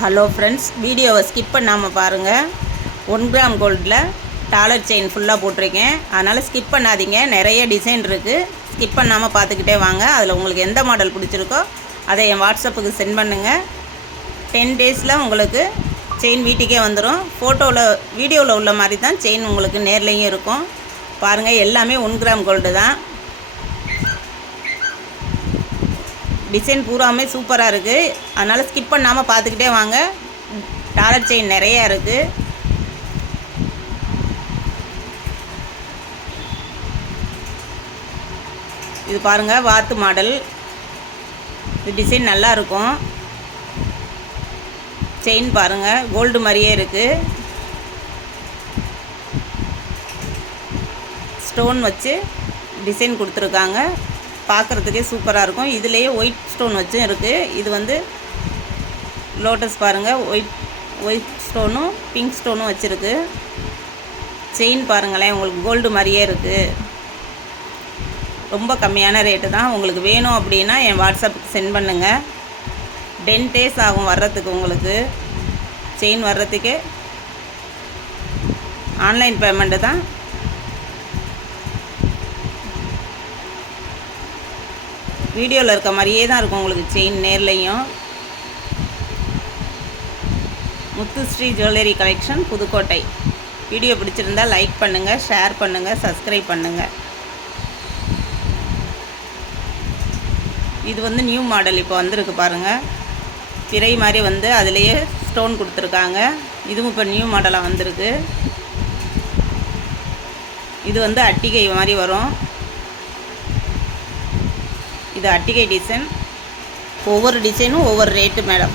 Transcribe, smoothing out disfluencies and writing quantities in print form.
Hello friends, வீடியோவை skip பண்ணாமல் பாருங்கள். 1 கிராம் கோல்டில் டாலர் செயின் ஃபுல்லாக போட்டிருக்கேன். அதனால் ஸ்கிப் பண்ணாதீங்க. நிறைய டிசைன் இருக்குது. ஸ்கிப் பண்ணாமல் பார்த்துக்கிட்டே வாங்க. அதில் உங்களுக்கு எந்த மாடல் பிடிச்சிருக்கோ அதை என் வாட்ஸ்அப்புக்கு சென்ட் பண்ணுங்கள். 10 டேஸில் உங்களுக்கு செயின் வீட்டுக்கே வந்துடும். வீடியோவில் உள்ள மாதிரி தான் செயின் உங்களுக்கு நேர்லேயும் இருக்கும். பாருங்கள், எல்லாமே 1 கிராம் கோல்டு தான். டிசைன் பூராமே சூப்பராக இருக்குது. அதனால் ஸ்கிப் பண்ணாமல் பார்த்துக்கிட்டே வாங்க. டாலர் செயின் நிறையா இருக்குது. இது பாருங்கள், வாத்து மாடல். இது டிசைன் நல்லா இருக்கும். செயின் பாருங்கள், கோல்டு மாதிரியே இருக்குது. ஸ்டோன் வச்சு டிசைன் கொடுத்துருக்காங்க. பார்க்குறதுக்கே சூப்பராக இருக்கும். இதுலேயே ஒயிட் ஸ்டோன் வச்சும் இருக்குது. இது வந்து லோட்டஸ் பாருங்கள், ஒயிட் ஸ்டோனும் பிங்க் ஸ்டோனும் வச்சுருக்கு. செயின் பாருங்களேன், உங்களுக்கு கோல்டு மாதிரியே இருக்குது. ரொம்ப கம்மியான ரேட்டு தான். உங்களுக்கு வேணும் அப்படின்னா என் வாட்ஸ்அப்புக்கு சென்ட் பண்ணுங்கள். 10 டேஸ் ஆகும் வர்றதுக்கு. உங்களுக்கு செயின் வர்றதுக்கே ஆன்லைன் பேமெண்ட்டு தான். வீடியோவில் இருக்க மாதிரியே தான் இருக்கும் உங்களுக்கு செயின் நேர்லையும். Muthusri jewellery collection, Pudukkottai. Video பிடிச்சிருந்தால் லைக் பண்ணுங்கள், ஷேர் பண்ணுங்கள், சப்ஸ்கிரைப் பண்ணுங்கள். இது வந்து நியூ மாடல் இப்போ வந்திருக்கு பாருங்கள். பிறை மாதிரி வந்து அதிலேயே ஸ்டோன் கொடுத்துருக்காங்க. இதுவும் இப்போ நியூ மாடலாக வந்திருக்கு. இது வந்து அட்டிகை மாதிரி வரும். இது அட்டிகை டிசைன். ஒவ்வொரு டிசைனும் ஒவ்வொரு ரேட்டு மேடம்.